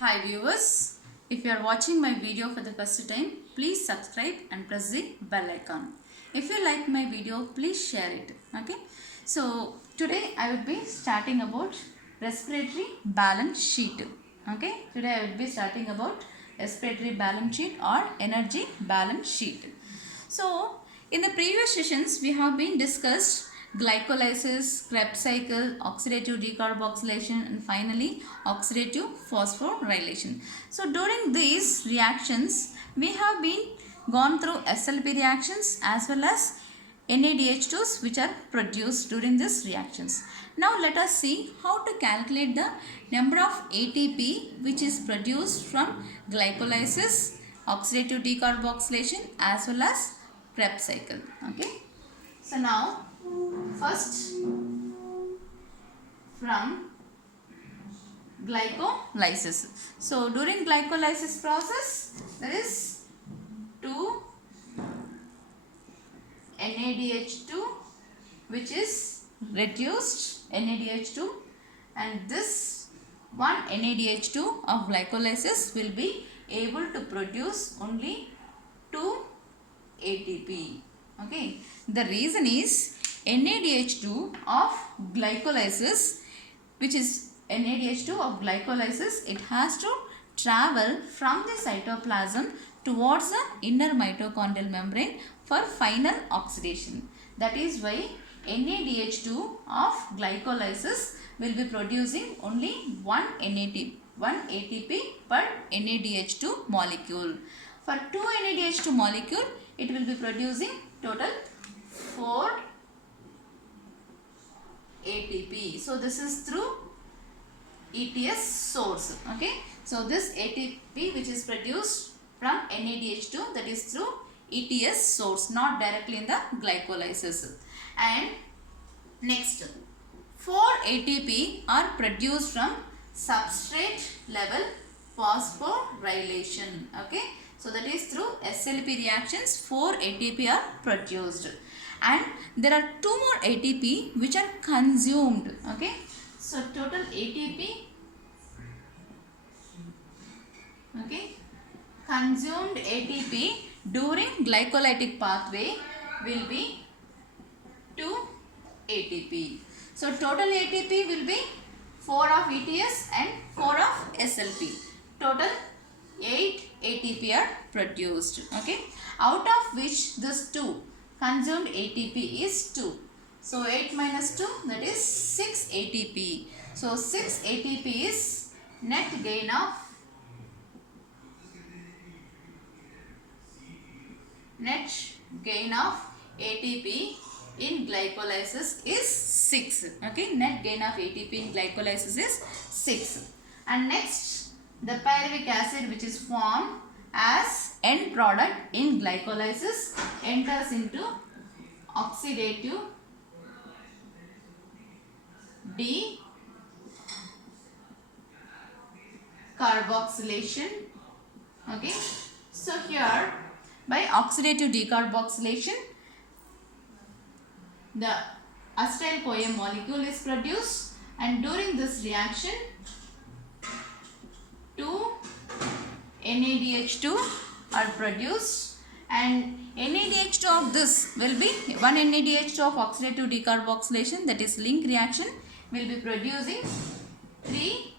Hi viewers, if you are watching my video for the first time, please subscribe and press the bell icon. If you like my video, please share it. Okay. So today I will be starting about respiratory balance sheet. Okay. Today I will be starting about respiratory balance sheet or energy balance sheet. So in the previous sessions we have been discussed glycolysis, Krebs cycle, oxidative decarboxylation and finally oxidative phosphorylation. So during these reactions we have been gone through SLP reactions as well as NADH2s which are produced during these reactions. Now let us see how to calculate the number of ATP which is produced from glycolysis, oxidative decarboxylation as well as Krebs cycle. Okay. So now first from glycolysis. So during glycolysis process there is 2 NADH2 which is reduced NADH2 and this one NADH2 of glycolysis will be able to produce only 2 ATP. Okay. The reason is NADH2 of glycolysis, which is NADH2 of glycolysis, it has to travel from the cytoplasm towards the inner mitochondrial membrane for final oxidation. That is why NADH2 of glycolysis will be producing only one ATP per NADH2 molecule. For 2 NADH2 molecule, it will be producing total 4 ATP. So this is through ETS source. Okay. So this ATP which is produced from NADH2, that is through ETS source, not directly in the glycolysis. And next, 4 ATP are produced from substrate level phosphorylation. Okay. So that is through SLP reactions 4 ATP are produced. And there are 2 more ATP which are consumed. Okay. So total ATP, okay, consumed ATP during glycolytic pathway will be 2 ATP. So total ATP will be 4 of ETS and 4 of SLP. Total 8 ATP are produced. Okay. Out of which this 2 consumed ATP is 2. So 8 minus 2, that is 6 ATP. So 6 ATP is net gain of ATP in glycolysis is 6. Okay, net gain of ATP in glycolysis is 6. And next, the pyruvic acid which is formed as end product in glycolysis enters into oxidative decarboxylation. Okay, so here by oxidative decarboxylation the acetyl CoA molecule is produced, and during this reaction 2 NADH2 are produced, and NADH2 of this will be 1 NADH2 of oxidative decarboxylation, that is link reaction, will be producing 3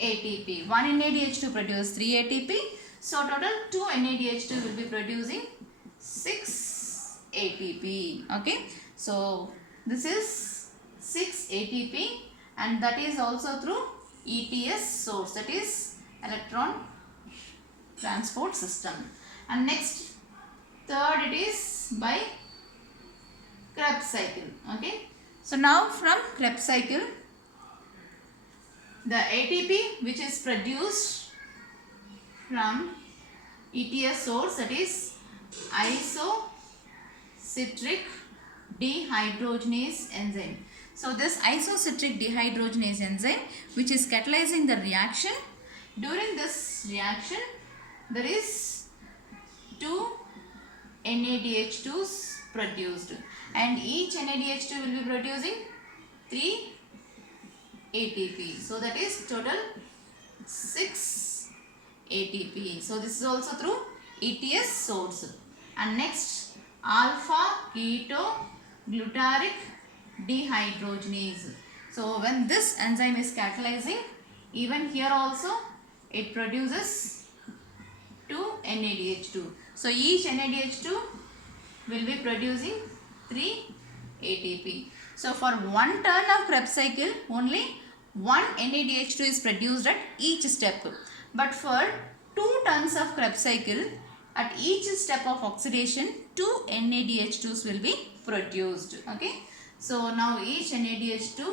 ATP. 1 NADH2 produce 3 ATP. So total 2 NADH2 will be producing 6 ATP. Okay. So this is 6 ATP and that is also through ETS source, that is electron transport system. And next, third, it is by Krebs cycle. Okay. So now from Krebs cycle, the ATP which is produced from ETS source, that is isocitric dehydrogenase enzyme. So this isocitric dehydrogenase enzyme which is catalyzing the reaction, during this reaction there is 2 NADH2s produced, and each NADH2 will be producing 3 ATP. So that is total 6 ATP. So this is also through ETS source. And next, alpha keto glutaric dehydrogenase. So when this enzyme is catalyzing, even here also it produces 2 NADH2. So each NADH2 will be producing 3 ATP. So for one turn of Krebs cycle, only one NADH2 is produced at each step. But for 2 turns of Krebs cycle, at each step of oxidation, 2 NADH2s will be produced. Okay. So now each NADH2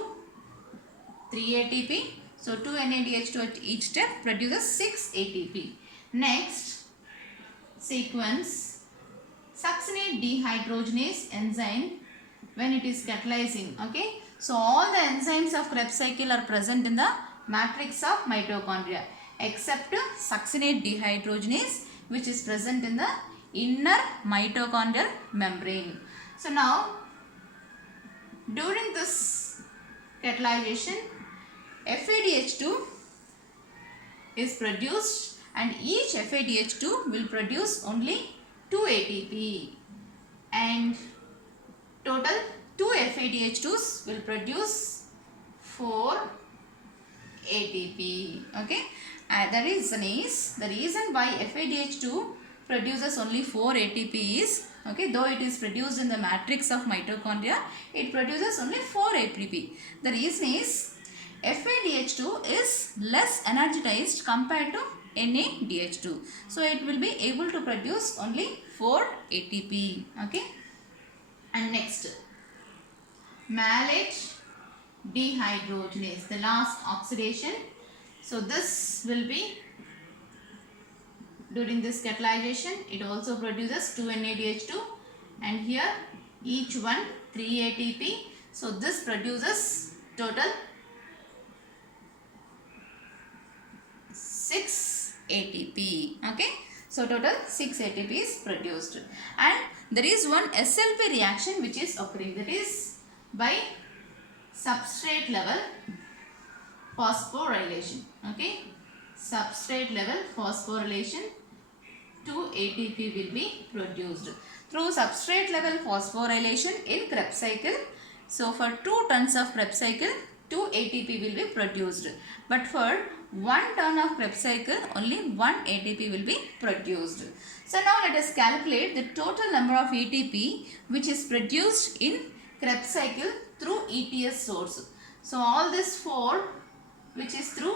3 ATP. So 2 NADH2 at each step produces 6 ATP. Next sequence, succinate dehydrogenase enzyme when it is catalyzing. Okay. So all the enzymes of Krebs cycle are present in the matrix of mitochondria except succinate dehydrogenase, which is present in the inner mitochondrial membrane. So now during this catalyzation, FADH2 is produced and each FADH2 will produce only 2 ATP, and total 2 FADH2s will produce 4 ATP. Okay. The reason why FADH2 produces only 4 ATP is, okay, though it is produced in the matrix of mitochondria, it produces only 4 ATP. The reason is FADH2 is less energized compared to NADH2. So it will be able to produce only 4 ATP. Okay. And next, malate dehydrogenase, the last oxidation. So this will be during this catalyzation, it also produces 2 NADH2 and here each one 3 ATP. So this produces total 6 ATP. Okay. So total 6 ATP is produced, and there is one SLP reaction which is occurring, that is by substrate level phosphorylation. Okay. Substrate level phosphorylation, 2 ATP will be produced through substrate level phosphorylation in Krebs cycle. So for 2 tons of Krebs cycle, 2 ATP will be produced, but for 1 ton of Krebs cycle, only 1 ATP will be produced. So now let us calculate the total number of ATP which is produced in Krebs cycle through ETS source. So all this 4 which is through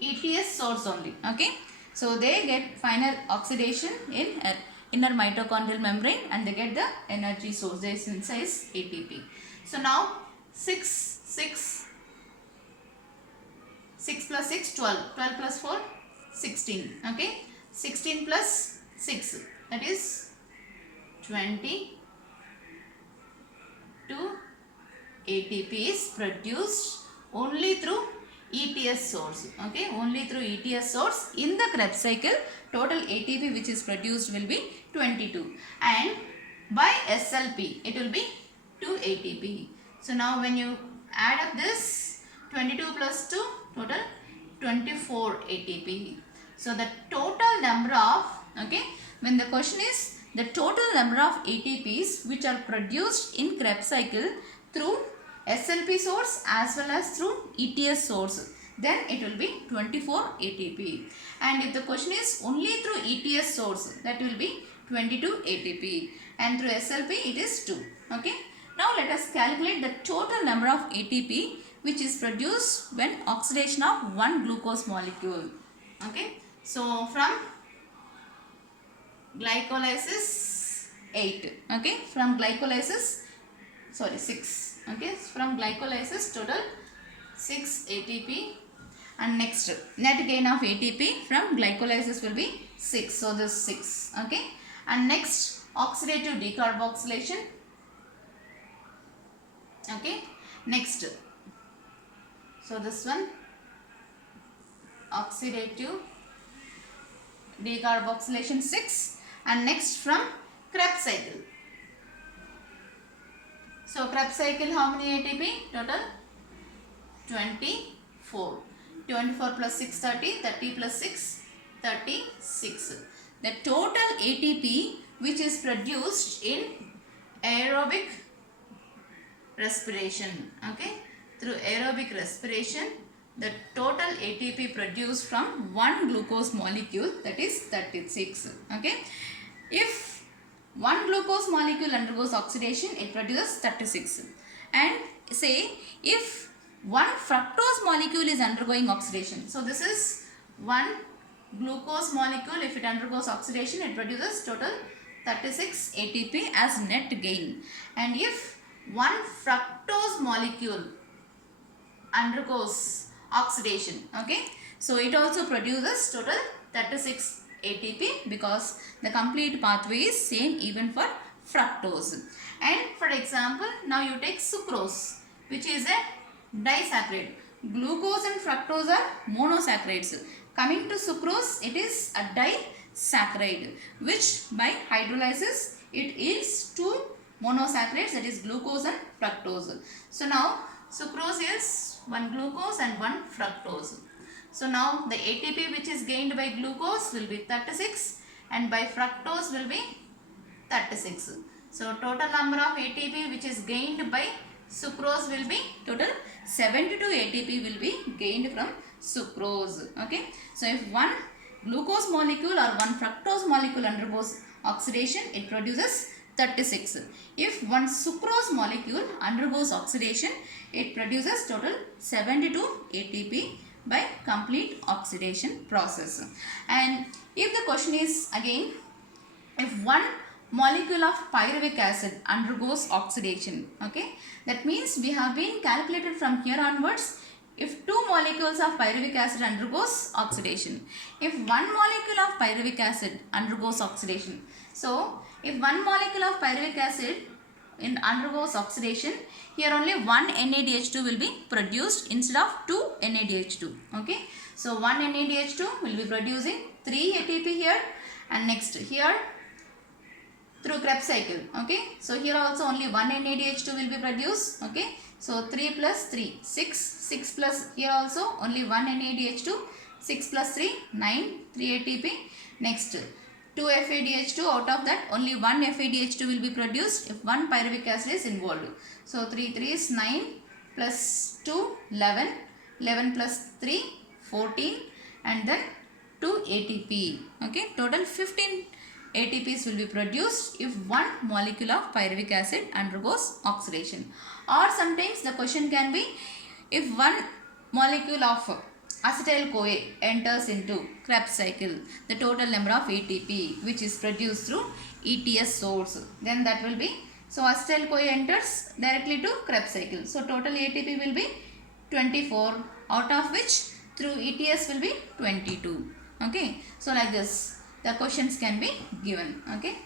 ETS source only. Okay. So they get final oxidation in inner mitochondrial membrane and they get the energy source. They synthesize ATP. So now 6 plus 6, 12. 12 plus 4, 16. Okay. 16 plus 6, that is 22 ATP is produced only through ETS source. Okay. Only through ETS source in the Krebs cycle, total ATP which is produced will be 22, and by SLP it will be 2 ATP. So now when you add up this 22 plus 2, total 24 ATP. So the total number of, okay, when the question is the total number of ATPs which are produced in Krebs cycle through SLP source as well as through ETS source, then it will be 24 ATP. And if the question is only through ETS source, that will be 22 ATP, and through SLP it is 2. Okay. Now let us calculate the total number of ATP which is produced when oxidation of one glucose molecule. Okay. So from glycolysis 8. Okay. From glycolysis, sorry, 6. Okay. From glycolysis total 6 ATP, and next net gain of ATP from glycolysis will be 6. So this 6. Okay. And next oxidative decarboxylation. Okay. Next, so this one oxidative decarboxylation 6, and next from Krebs cycle. So Krebs cycle, how many ATP total? 24. 24 plus 6, 30. 30 plus 6, 36. The total ATP which is produced in aerobic respiration, okay, through aerobic respiration, the total ATP produced from one glucose molecule, that is 36, okay. If one glucose molecule undergoes oxidation, it produces 36. And say if one fructose molecule is undergoing oxidation, so this is one glucose molecule, if it undergoes oxidation, it produces total 36 ATP as net gain. And if one fructose molecule undergoes oxidation, okay, so it also produces total 36 ATP, because the complete pathway is same even for fructose. And for example, now you take sucrose, which is a disaccharide. Glucose and fructose are monosaccharides. Coming to sucrose, it is a disaccharide, which by hydrolysis it yields two monosaccharides, that is glucose and fructose. So now sucrose is one glucose and one fructose. So now the ATP which is gained by glucose will be 36 and by fructose will be 36. So total number of ATP which is gained by sucrose will be total 72 ATP will be gained from sucrose, okay. So if one glucose molecule or one fructose molecule undergoes oxidation, it produces 36. If one sucrose molecule undergoes oxidation, it produces total 72 ATP by complete oxidation process. And if the question is again, if one molecule of pyruvic acid undergoes oxidation, okay, that means we have been calculated from here onwards if two molecules of pyruvic acid undergoes oxidation. If one molecule of pyruvic acid undergoes oxidation, so if one molecule of pyruvic acid undergoes oxidation, here only one NADH2 will be produced instead of two NADH2, okay. So one NADH2 will be producing 3 ATP here, and next here through Krebs cycle, okay. So here also only one NADH2 will be produced, okay. So 3 plus 3, 6, 6 plus here also only one NADH2, 6 plus 3, 9, 3 ATP. Next 2 FADH2, out of that only one FADH2 will be produced if one pyruvic acid is involved. So 3 3 is 9 plus 2, 11, 11 plus 3, 14, and then 2 ATP, okay. Total 15 ATPs will be produced if one molecule of pyruvic acid undergoes oxidation. Or sometimes the question can be, if one molecule of acetyl-CoA enters into Krebs cycle, the total number of ATP which is produced through ETS source, then that will be, so acetyl-CoA enters directly to Krebs cycle, so total ATP will be 24, out of which through ETS will be 22, okay. So like this the questions can be given, okay.